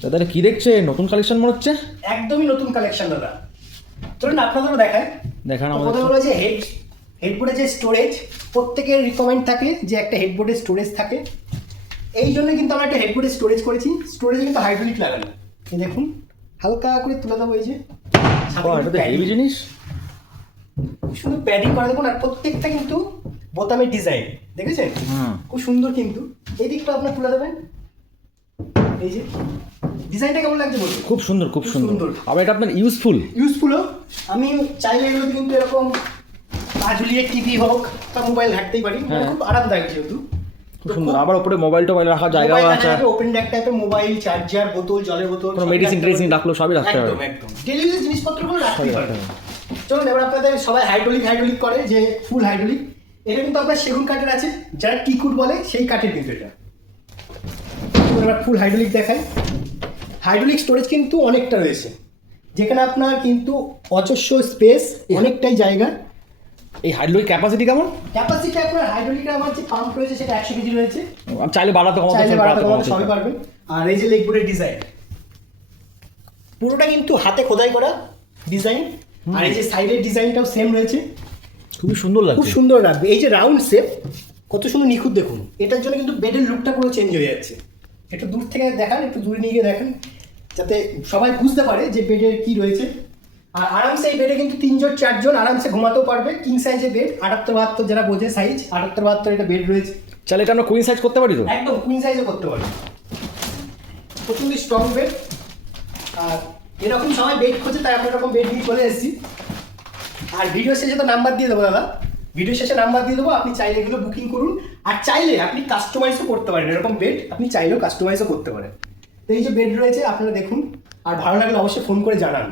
তাহলে কি দেখছে? নতুন কালেকশন মনে হচ্ছে? একদমই নতুন কালেকশন দাদা। চলুন আপনাদেরও দেখায় দেখান আমাদের প্রথমে হলো যে হেড হেডবোর্ডের যে স্টোরেজ প্রত্যেকের রিকমেন্ড থাকে যে একটা হেডবোর্ডের স্টোরেজ থাকে। এই জন্য কিন্তু আমরা একটা হেডবোর্ডের স্টোরেজ করেছি। স্টোরেজে কিন্তু হাইড্রোলিক লাগানো। এই দেখুন হালকা করে তুলে দেবো এই যে। হেভি জিনিস। শুধু প্যাডিং করা দেখুন আর প্রত্যেকটা কিন্তু বোতামের ডিজাইন দেখেছেন? খুব সুন্দর কিন্তু। এই দিকটা আপনার তুলে দেবেন। এই যে ডিজাইনটা কেমন লাগছে বলুন? খুব সুন্দর খুব সুন্দর। আবার এটা আপনার ইউজফুল ইউজফুলও আমি চাইলে এগুলো কিন্তু এরকম পা ঝুলিয়ে টিভি হোক বা মোবাইল ঘাটতেই পারি হ্যাঁ। খুব আরামদায়ক যেহেতু। খুব সুন্দর। আবার উপরে মোবাইল টোবাইল রাখার জায়গাও আছে। ওপেন ড্যাক টাইপের মোবাইল চার্জার বোতল জলের বোতল কোনো মেডিসিন টেডিসিন রাখল সবই রাখতে হবে একদম। ডেলি ইউজ জিনিসপত্রগুলো রাখতে হবে চলুন এবার আপনাদের সবাই হাইড্রোলিক হাইড্রোলিক করে যে ফুল হাইড্রোলিক এটা কিন্তু আপনার সেগুন কাঠের আছে যারা টিকুট বলে সেই কাঠের কিন্তু এটা। এবার ফুল হাইড্রোলিক দেখাই। হাইড্রোলিক স্টোরেজ কিন্তু অনেকটা রয়েছে। যেখানে আপনার কিন্তু অজস্র স্পেস অনেকটাই জায়গা। এই হাইড্রোলিক ক্যাপাসিটি কেমন? ক্যাপাসিটি আপনার হাইড্রোলিকের আমার যে পাম্প রয়েছে সেটা একশো কেজি রয়েছে। চাইলে বাড়াতে কমাতে চাইলে বাড়াতে কমাতে সবই পারবেন। আর এই যে লেগবোর্ডের ডিজাইন পুরোটা কিন্তু হাতে খোদাই করা ডিজাইন আর এই যে সাইডের ডিজাইনটাও সেম রয়েছে। খুবই সুন্দর খুব সুন্দর লাগবে। এই যে রাউন্ড শেপ কত সুন্দর নিখুঁত দেখুন। এটার জন্য কিন্তু বেডের লুকটা পুরো চেঞ্জ হয়ে যাচ্ছে। একটু দূর থেকে দেখান একটু দূরে নিয়ে গিয়ে দেখেন যাতে সবাই বুঝতে পারে যে বেডের কি রয়েছে। আর আরামসে এই বেডে কিন্তু তিনজন চারজন আরামসে ঘুমাতেও পারবে। কিং সাইজের বেড আটাত্তর বাহাত্তর যারা বোঝে সাইজ আটাত্তর বাহাত্তর এটা বেড রয়েছে। চাইলে এটা আমরা কুইন সাইজ করতে পারি তো? একদম কুইন সাইজও করতে পারি। প্রচণ্ড স্ট্রং বেড আর এরকম সবাই বেড খোঁজে তাই আমরা এরকম বেড নিয়ে চলে এসেছি। আর ভিডিও শেষে তো নাম্বার দিয়ে দেবো দাদা। ভিডিও শেষে নাম্বার দিয়ে দেবো, আপনি চাইলে এগুলো বুকিং করুন। আর চাইলে আপনি কাস্টমাইজও করতে পারেন। এরকম বেড আপনি চাইলেও কাস্টমাইজও করতে পারেন। তো এই যে বেড রয়েছে, আপনারা দেখুন। আর ভালো লাগলে অবশ্যই ফোন করে জানান।